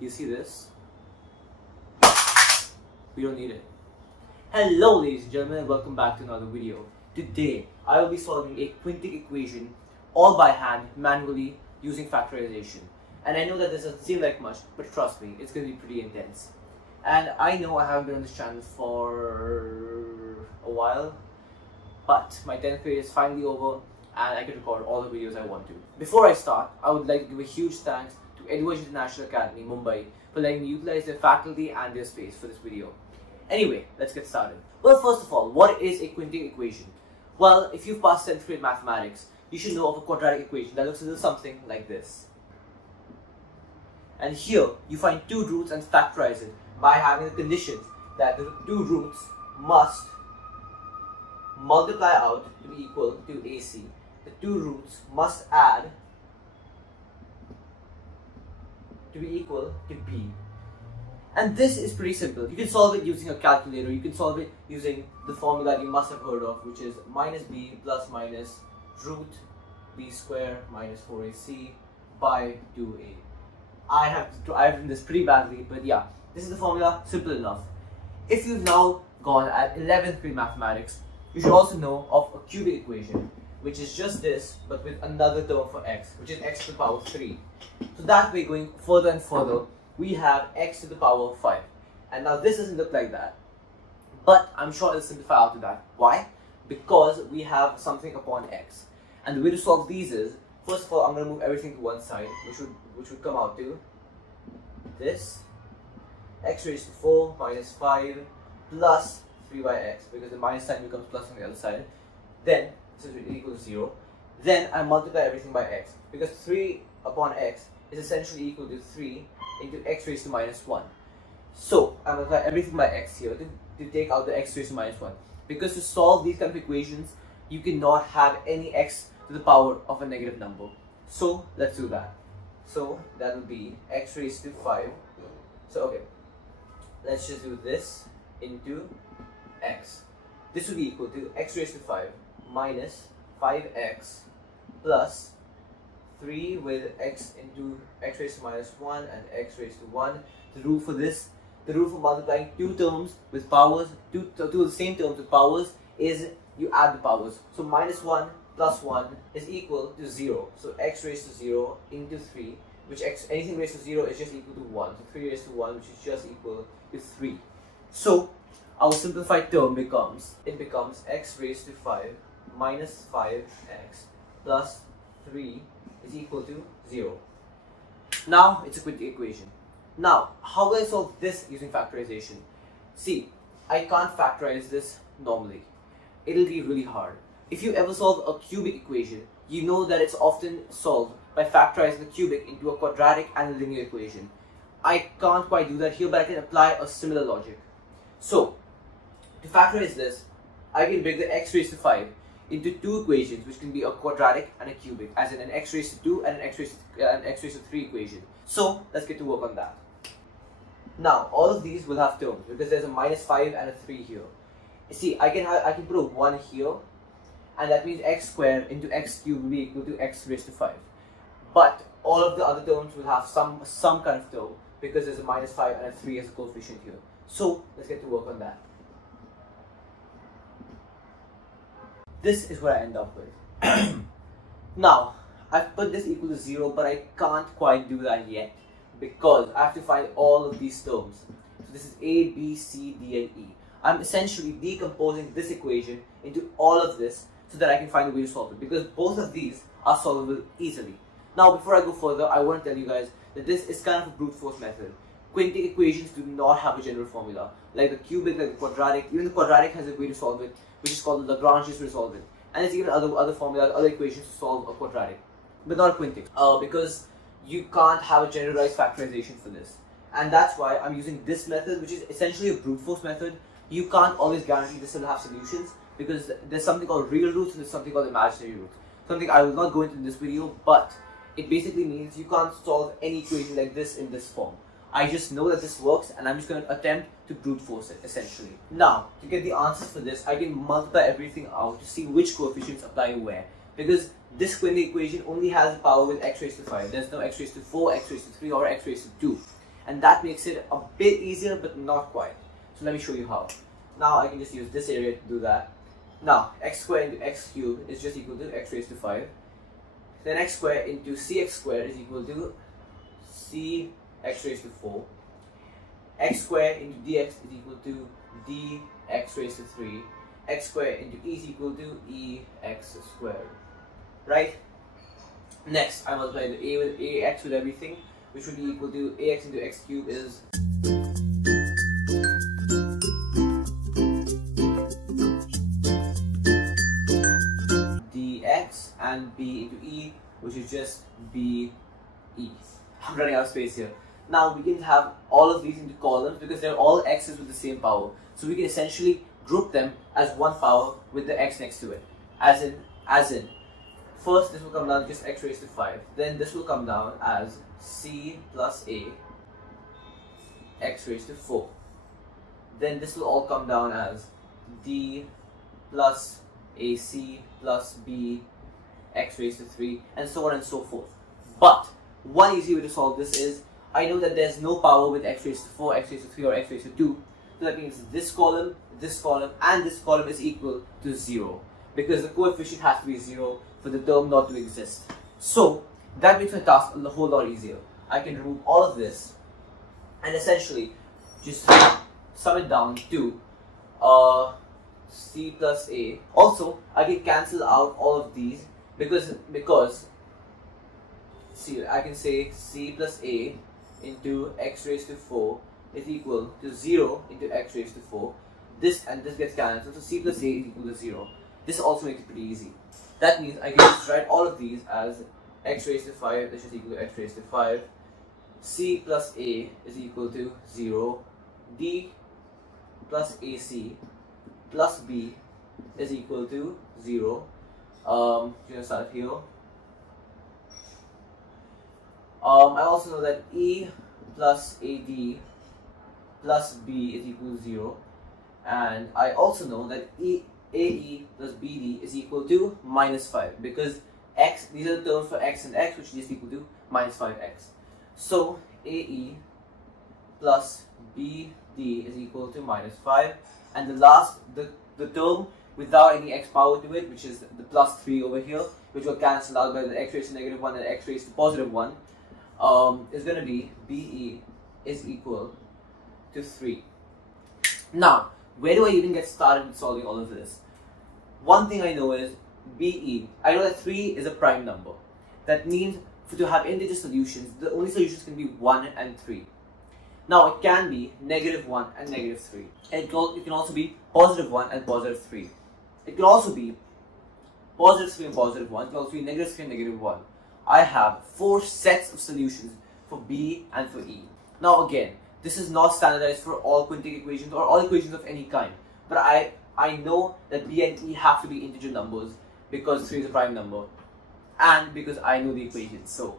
You see this? We don't need it. Hello ladies and gentlemen, and welcome back to another video. Today, I will be solving a quintic equation all by hand, manually, using factorization. And I know that this doesn't seem like much, but trust me, it's going to be pretty intense. And I know I haven't been on this channel for a while, but my 10th grade is finally over and I can record all the videos I want to. Before I start, I would like to give a huge thanks to Voyage International Academy, Mumbai, for letting me utilize their faculty and their space for this video. Anyway, let's get started. Well, first of all, what is a quintic equation? Well, if you've passed 10th grade mathematics, you should know of a quadratic equation that looks a little something like this. And here, you find two roots and factorize it by having the conditions that the two roots must multiply out to be equal to AC. The two roots must add to be equal to B. And this is pretty simple. You can solve it using a calculator. You can solve it using the formula you must have heard of, which is minus B plus minus root B square minus 4AC by 2A. I've written this pretty badly, but yeah, this is the formula, simple enough. If you've now gone at 11th grade mathematics, you should also know of a cubic equation, which is just this, but with another term for x, which is x to the power 3. So that way, going further and further, we have x to the power 5. And now this doesn't look like that, but I'm sure it'll simplify out to that. Why? Because we have something upon x. And the way to solve these is, first of all, I'm going to move everything to one side, which would come out to this, x raised to 4 minus 5 plus 3 by x, because the minus sign becomes plus on the other side. Then, this is equal to 0. Then I multiply everything by x, because 3 upon x is essentially equal to 3 into x raised to minus 1. So, I multiply everything by x here to take out the x raised to minus 1. Because to solve these kind of equations, you cannot have any x to the power of a negative number. So, let's do that. So, that will be x raised to 5. So, okay, let's just do this into x. This will be equal to x raised to 5 minus 5x plus 3 with x into x raised to minus 1 and x raised to 1. The rule for this, the rule for multiplying two terms with powers, two the same terms with powers, is you add the powers. So minus 1 plus 1 is equal to 0. So x raised to 0 into 3, which anything raised to 0 is just equal to 1. So 3 raised to 1, which is just equal to 3. So our simplified term becomes x raised to 5 minus 5x plus 3 is equal to 0. Now it's a quintic equation. Now, how will I solve this using factorization? See, I can't factorize this normally. It'll be really hard. If you ever solve a cubic equation, you know that it's often solved by factorizing the cubic into a quadratic and a linear equation. I can't quite do that here, but I can apply a similar logic. So, to factorize this, I can break the x raised to 5 into two equations, which can be a quadratic and a cubic, as in an x raised to 2 and an x raised to 3 equation. So, let's get to work on that. Now, all of these will have terms, because there's a minus 5 and a 3 here. See, I can put a 1 here, and that means x squared into x cubed will be equal to x raised to 5. But all of the other terms will have some kind of term, because there's a minus 5 and a 3 as a coefficient here. So, let's get to work on that. This is what I end up with. Now, I've put this equal to 0, but I can't quite do that yet, because I have to find all of these terms. So this is A, B, C, D, and E. I'm essentially decomposing this equation into all of this so that I can find a way to solve it, because both of these are solvable easily. Now, before I go further, I want to tell you guys that this is kind of a brute force method. Quintic equations do not have a general formula. Like the cubic, like the quadratic, even the quadratic has a way to solve it, which is called the Lagrange's way to solve it. And there's even other formulas, other equations to solve a quadratic, but not a quintic. Because you can't have a generalized factorization for this. And that's why I'm using this method, which is essentially a brute force method. You can't always guarantee this will have solutions, because there's something called real roots and there's something called imaginary roots. Something I will not go into in this video, but it basically means you can't solve any equation like this in this form. I just know that this works, and I'm just going to attempt to brute force it, essentially. Now, to get the answers for this, I can multiply everything out to see which coefficients apply where. Because this quintic equation only has power with x raised to 5. There's no x raised to 4, x raised to 3, or x raised to 2. and that makes it a bit easier, but not quite. So let me show you how. Now I can just use this area to do that. Now x squared into x cubed is just equal to x raised to 5. Then x squared into cx squared is equal to cx raised to 4. X squared into dx is equal to dx raised to 3. X squared into e is equal to ex squared. Right? Next, I multiply the a with ax with everything, which would be equal to ax into x cubed is dx, and b into e, which is just be. I'm running out of space here. Now we can have all of these into columns because they're all x's with the same power. So we can essentially group them as one power with the x next to it. As in, first this will come down just x raised to 5. Then this will come down as c plus a x raised to 4. Then this will all come down as d plus ac plus b x raised to 3, and so on and so forth. But one easy way to solve this is, I know that there's no power with x raised to 4, x raised to 3, or x raised to 2. So that means this column, and this column is equal to 0. Because the coefficient has to be 0 for the term not to exist. So that makes my task a whole lot easier. I can remove all of this and essentially just sum it down to c plus a. Also, I can cancel out all of these because see, I can say c plus a into x raised to 4 is equal to 0 into x raised to 4. This and this gets cancelled, so c plus a is equal to 0. This also makes it pretty easy. That means I can just write all of these as x raised to 5, this is equal to x raised to 5. C plus a is equal to 0. D plus ac plus b is equal to 0. Just start here. I also know that E plus AD plus B is equal to 0, and I also know that AE plus BD is equal to minus 5 because x, these are the terms for x and x, which is just equal to minus 5x. So AE plus BD is equal to minus 5, and the last, the term without any x power to it, which is the plus 3 over here, which will cancel out by the x raised to negative 1 and x raised to positive 1, is going to be BE is equal to 3. Now, where do I even get started with solving all of this? One thing I know is BE. I know that 3 is a prime number. That means to have integer solutions, the only solutions can be 1 and 3. Now, it can be negative 1 and negative 3. And it can also be positive 1 and positive 3. It can also be positive 3 and positive 1. It can also be negative 3 and negative 1. I have 4 sets of solutions for B and for E. Now again, this is not standardized for all quintic equations or all equations of any kind. But I know that B and E have to be integer numbers because 3 is a prime number. And because I know the equations. So,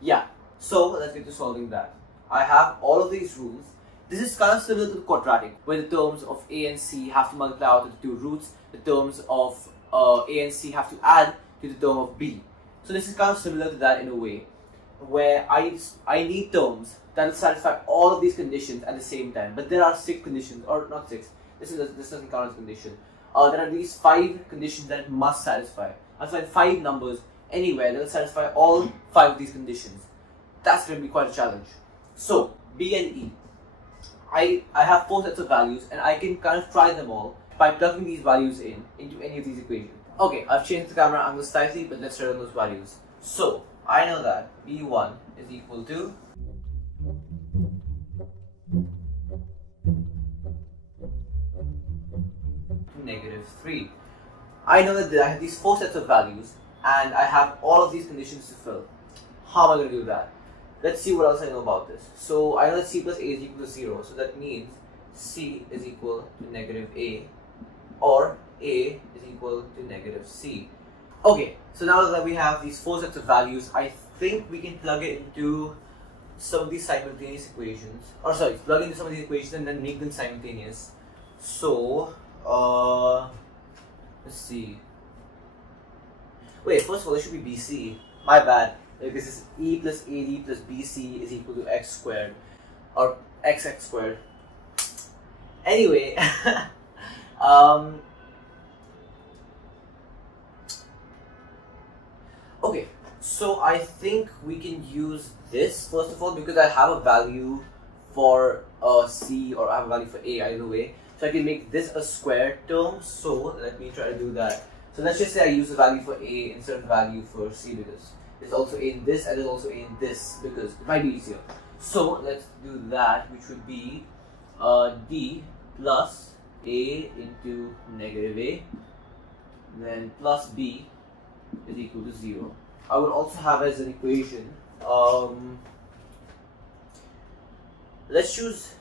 yeah. So, let's get to solving that. I have all of these rules. This is kind of similar to the quadratic, where the terms of A and C have to multiply out to the 2 roots. The terms of A and C have to add to the term of B. So this is kind of similar to that in a way, where I need terms that will satisfy all of these conditions at the same time. But there are 6 conditions, or not 6. This doesn't count as a condition. There are these 5 conditions that it must satisfy. I'll find 5 numbers anywhere that will satisfy all 5 of these conditions. That's going to be quite a challenge. So B and E, I have 4 sets of values, and I can kind of try them all by plugging these values into any of these equations. Okay, I've changed the camera angle slightly, but let's write on those values. So, I know that B1 is equal to negative 3. I know that I have these 4 sets of values, and I have all of these conditions to fill. How am I going to do that? Let's see what else I know about this. So, I know that C plus A is equal to 0, so that means C is equal to negative A, or A is equal to negative C. Okay, so now that we have these 4 sets of values, I think we can plug it into some of these simultaneous equations. Or sorry, plug into some of these equations and then make them simultaneous. So, let's see. Wait, first of all, it should be BC. My bad. Because this is E plus AD plus BC is equal to x squared. or xx squared. Anyway, okay, so I think we can use this first of all because I have a value for c, or I have a value for a either way. So I can make this a square term. So let me try to do that. So let's just say I use the value for a instead of the value for c because there's also a in this and there's also a in this because it might be easier. So let's do that, which would be d plus a into negative a, then plus b is equal to 0. I would also have as an equation, let's choose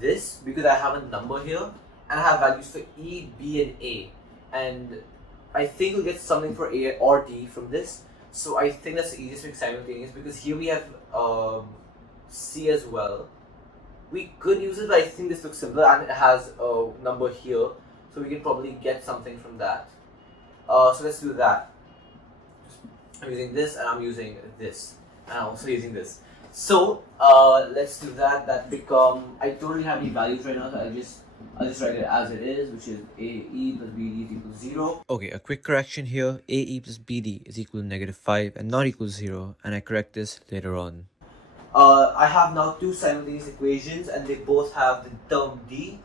this because I have a number here and I have values for e, b and a, and I think we'll get something for a or d from this. So I think that's the easiest way simultaneous because here we have c as well. We could use it, but I think this looks simpler and it has a number here, so we can probably get something from that. So let's do that. I'm using this and I'm using this and I'm also using this. So let's do that. That become, I don't really have any values right now, so I'll just write it as it is, which is ae plus bd is equal to 0. Okay, a quick correction here. ae plus bd is equal to -5 and not equal to 0, and I correct this later on. I have now two simultaneous equations and they both have the term d,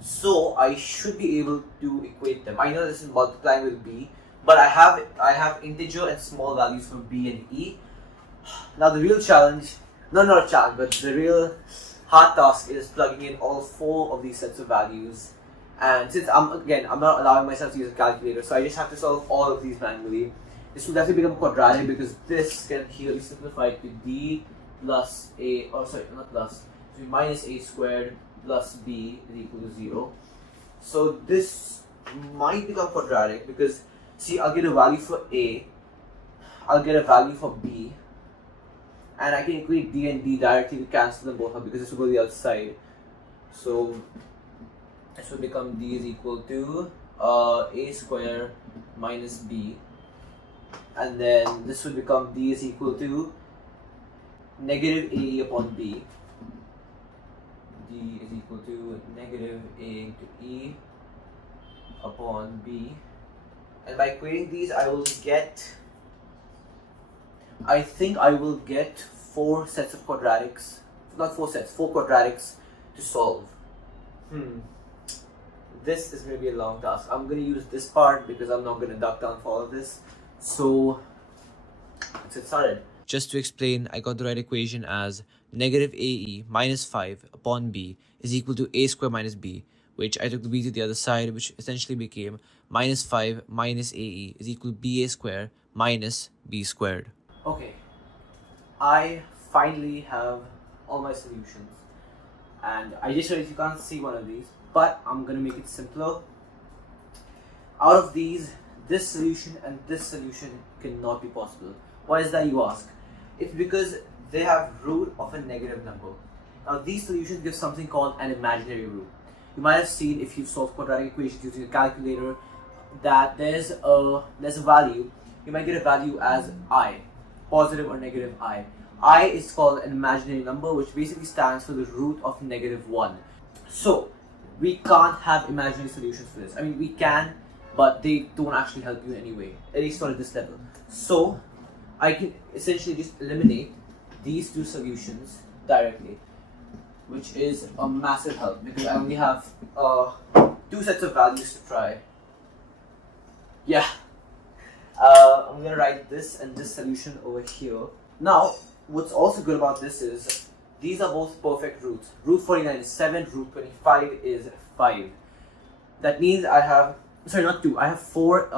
so I should be able to equate them. I know this is multiplying with b, but I have integer and small values for b and e. Now the real challenge, not a challenge, but the real hard task is plugging in all 4 of these sets of values. And since I'm not allowing myself to use a calculator, so I just have to solve all of these manually. This will definitely become quadratic because this can here be simplified to d plus a, or sorry, not plus, so minus a squared plus b is equal to 0. So this might become quadratic because, see, I'll get a value for a, I'll get a value for b, and I can equate d and d directly to cancel them both out because this will go to the other side. So this will become d is equal to a square minus b, and then this will become d is equal to negative a upon b. D is equal to negative a into e upon b, and by equating these I will get, I think I will get 4 sets of quadratics, not 4 sets, 4 quadratics to solve. This is going to be a long task. I'm going to use this part because I'm not going to duck down for all of this. So let's get started. Just to explain, I got the right equation as negative ae minus 5 upon b is equal to a square minus b, which I took the b to the other side, which essentially became minus 5 minus ae is equal to ba square minus b squared. Okay, I finally have all my solutions, and I just realized you can't see one of these, but I'm gonna make it simpler. Out of these, this solution and this solution cannot be possible. Why is that, you ask? It's because they have root of a negative number. Now these solutions give something called an imaginary root. You might have seen, if you've solved quadratic equations using a calculator, that there's a value. You might get a value as I, positive or negative I. I is called an imaginary number, which basically stands for the root of -1. So we can't have imaginary solutions for this. I mean, we can, but they don't actually help you anyway, at least not at this level. So I can essentially just eliminate these 2 solutions directly, which is a massive help because I only have 2 sets of values to try. Yeah. I'm gonna write this and this solution over here. Now, what's also good about this is these are both perfect roots. Root 49 is 7, root 25 is 5. That means I have, sorry, not 2, I have 4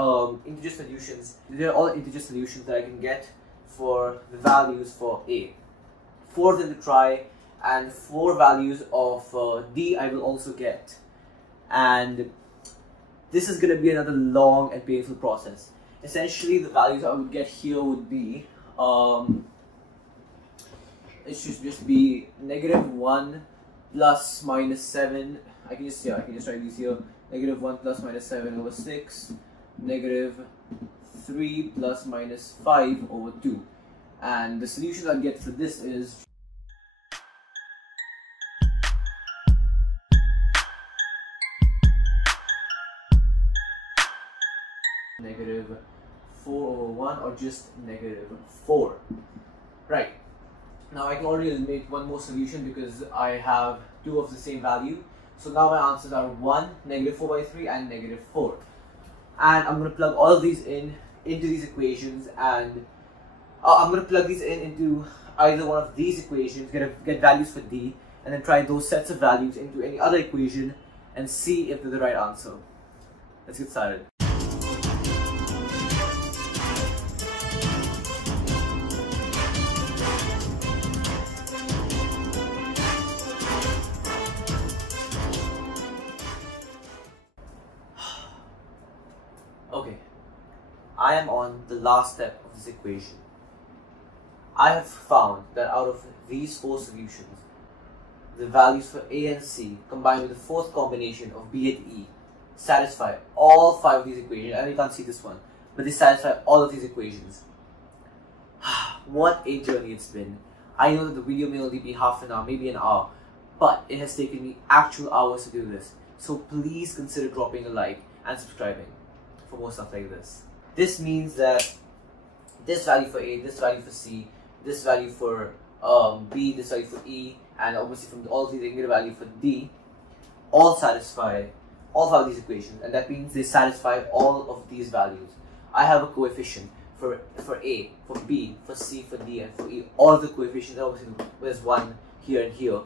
integer solutions. They're all integer solutions that I can get for the values for A. 4 of them to try, and 4 values of D I will also get. And this is going to be another long and painful process. Essentially, the values I would get here would be, it should just be -1 plus -7. I can just write these here. -1 plus -7 over 6. -3 plus -5 over 2. And the solution I'll get for this is negative 4 over 1 or just negative 4. Right. Now I can already make one more solution because I have two of the same value. So now my answers are 1, negative 4 by 3 and negative 4. And I'm going to plug all of these into these equations, and I'm going to plug these into either one of these equations, get values for D, and then try those sets of values into any other equation and see if they're the right answer. Let's get started. Okay, I am on the last step of this equation. I have found that out of these four solutions, the values for A and C combined with the fourth combination of B and E satisfy all five of these equations. And you can't see this one, but they satisfy all of these equations. What a journey it's been. I know that the video may only be half an hour, maybe an hour, but it has taken me actual hours to do this. So please consider dropping a like and subscribing for more stuff like this. This means that this value for A, this value for C, this value for B, this value for E, and obviously from all of these I can get a value for D, all satisfy all five of these equations, and that means they satisfy all of these values. I have a coefficient for A, for B, for C, for D, and for E. All of the coefficients, obviously there's one here and here,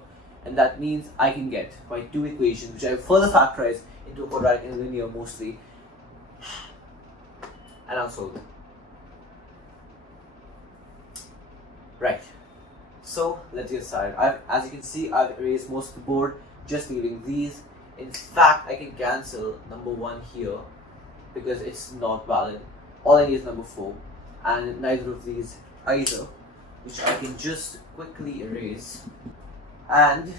and that means I can get my two equations, which I further factorize into a quadratic and linear mostly, and I'll solve it. Right. So let's get started. As you can see, I've erased most of the board, just leaving these. In fact, I can cancel number 1 here because it's not valid. All I need is number 4, and neither of these either, which I can just quickly erase. And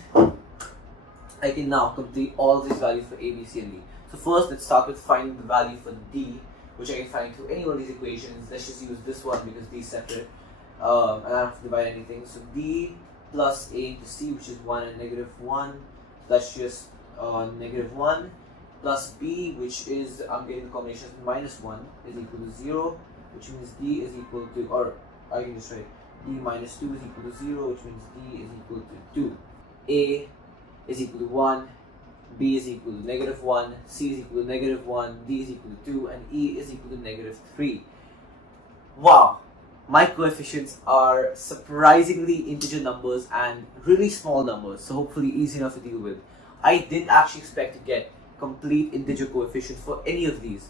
I can now complete all of these values for A, B, C, and D. So first, let's start with finding the value for D, which I can find through any one of these equations. Let's just use this one because D is separate. And I don't have to divide anything. So D plus A into C, which is 1 and negative 1. That's just negative 1 plus B, which is, I'm getting the combination of minus 1 is equal to 0, which means D is equal to, or I can just write D minus 2 is equal to 0, which means D is equal to 2. A is equal to 1, B is equal to negative 1, C is equal to negative 1, D is equal to 2, and E is equal to negative 3. Wow! My coefficients are surprisingly integer numbers and really small numbers, so hopefully easy enough to deal with. I didn't actually expect to get complete integer coefficient for any of these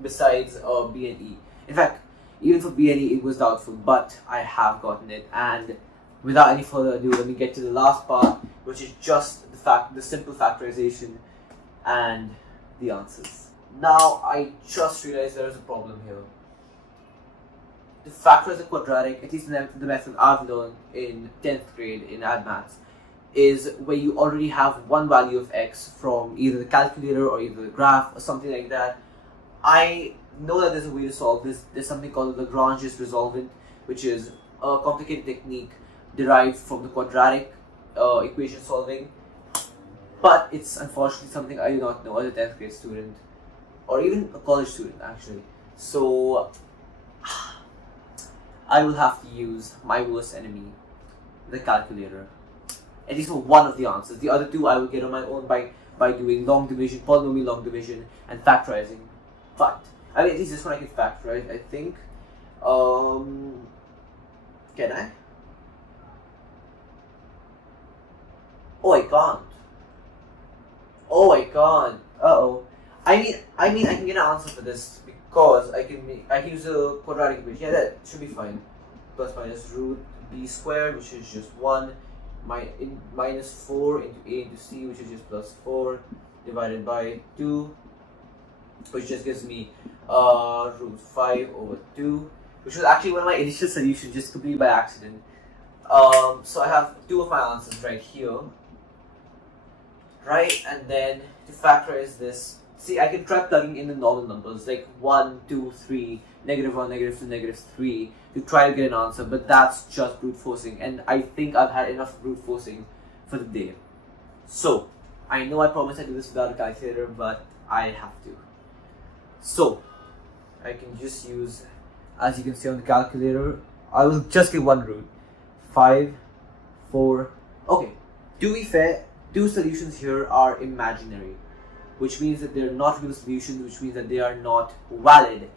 besides B and E. In fact, even for B and E it was doubtful, but I have gotten it. And without any further ado, let me get to the last part, which is just the simple factorization and the answers. Now I just realized there is a problem here. To factorize a quadratic, at least the method I've learned in 10th grade in Add Maths, is where you already have one value of x from either the calculator or either the graph or something like that. I know that there's a way to solve this. There's something called the Lagrange's resolvent, which is a complicated technique derived from the quadratic equation solving. But it's unfortunately something I do not know as a 10th grade student, or even a college student actually. So I will have to use my worst enemy, the calculator, at least for one of the answers. The other two I will get on my own by doing long division, polynomial long division, and factorizing. But I mean, at least this one I can factorize, I think. Can I? Oh, I can't. Oh, I can't. Uh-oh. I mean, I can get an answer for this because I can use a quadratic equation. Yeah, that should be fine. Plus minus root b squared, which is just 1, minus 4 into a into c, which is just plus 4, divided by 2, which just gives me root 5 over 2, which was actually one of my initial solutions, just completely by accident. So I have two of my answers right here. Right, and then to factorize this, see, I can try plugging in the normal numbers like 1, 2, 3, negative 1, negative 2, negative 3 to try to get an answer, but that's just brute forcing, and I think I've had enough brute forcing for the day. So, I know I promised I'd do this without a calculator, but I have to. So, I can just use, as you can see on the calculator, I will just give one root. 5, 4. Okay, to be fair, two solutions here are imaginary, which means that they're not real solutions, which means that they are not valid.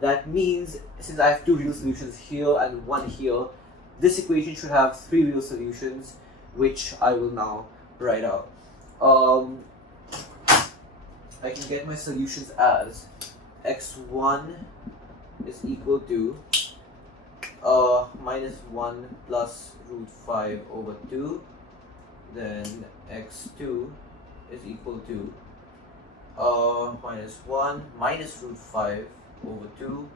That means, since I have two real solutions here and one here, this equation should have three real solutions, which I will now write out. I can get my solutions as x1 is equal to minus 1 plus root 5 over 2. Then x2 is equal to minus 1 minus root 5 over 2.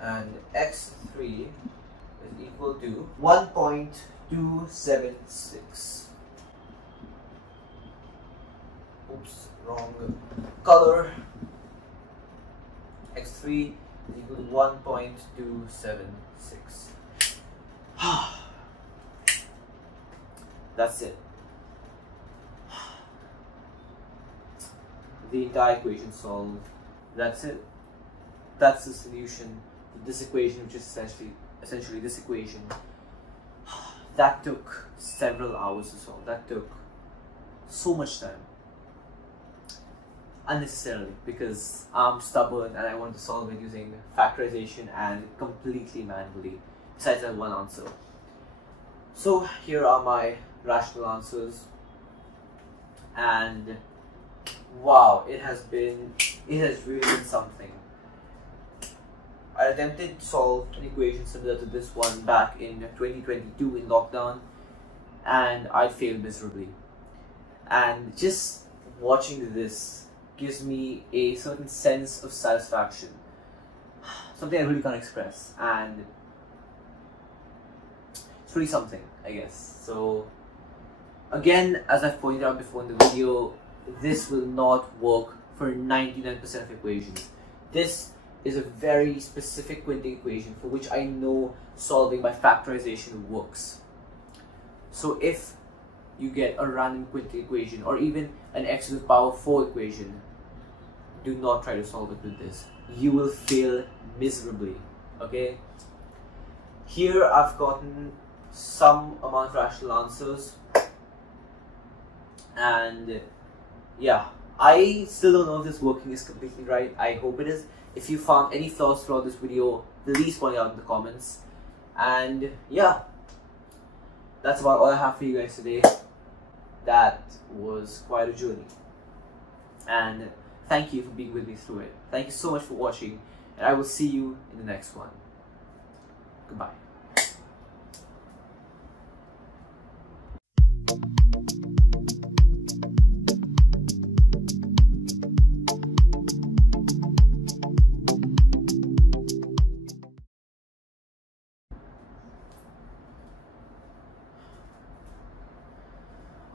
And x3 is equal to 1.276. Oops, wrong color. x3 is equal to 1.276. That's it. The entire equation solved. That's it. That's the solution to this equation, which is essentially this equation. That took several hours to solve. That took so much time. Unnecessarily, because I'm stubborn and I want to solve it using factorization and completely manually, besides that one answer. So here are my rational answers, and wow, it has really been something. I attempted to solve an equation similar to this one back in 2022 in lockdown, and I failed miserably. And just watching this gives me a certain sense of satisfaction, something I really can't express, and it's really something, I guess. So again, as I've pointed out before in the video, this will not work for 99% of equations. This is a very specific Quintic equation for which I know solving by factorization works. So if you get a random Quintic equation or even an x to the power 4 equation, do not try to solve it with this. You will fail miserably, okay? Here I've gotten some amount of rational answers, and yeah, I still don't know if this working is completely right. I hope it is. If you found any flaws throughout this video, please point out in the comments. And yeah, that's about all I have for you guys today. That was quite a journey, and thank you for being with me through it. Thank you so much for watching, and I will see you in the next one. Goodbye.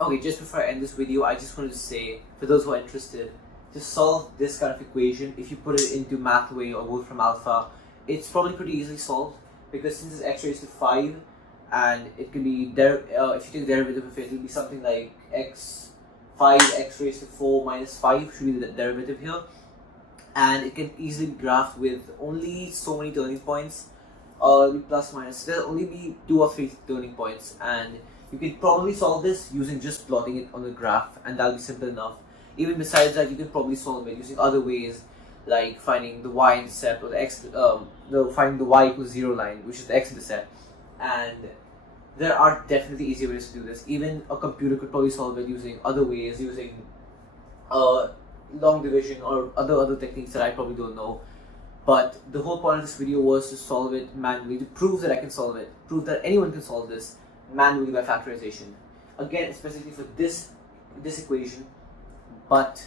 Okay, just before I end this video, I just wanted to say, for those who are interested, to solve this kind of equation, if you put it into Mathway or Wolfram Alpha, it's probably pretty easily solved, because since it's x raised to 5, and it can be, if you take the derivative of it, it'll be something like 5 x raised to 4 minus 5 should be the derivative here, and it can easily be graphed with only so many turning points, plus minus, there'll only be 2 or 3 turning points, and you can probably solve this using just plotting it on the graph, and that'll be simple enough. Even besides that, you can probably solve it using other ways, like finding the y-intercept or the x, finding the y equals 0 line, which is the x-intercept. And there are definitely easier ways to do this. Even a computer could probably solve it using other ways, using long division or other techniques that I probably don't know. But the whole point of this video was to solve it manually, to prove that I can solve it, prove that anyone can solve this manually by factorization. Again, specifically for this equation. But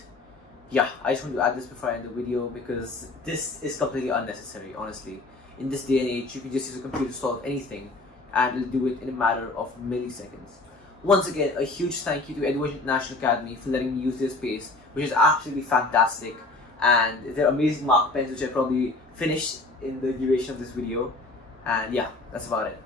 yeah, I just want to add this before I end the video, because this is completely unnecessary, honestly. In this day and age, you can just use a computer to solve anything, and it'll do it in a matter of milliseconds. Once again, a huge thank you to Voyage International Academy for letting me use their space, which is absolutely fantastic, and they're amazing mark pens, which I probably finished in the duration of this video. And yeah, that's about it.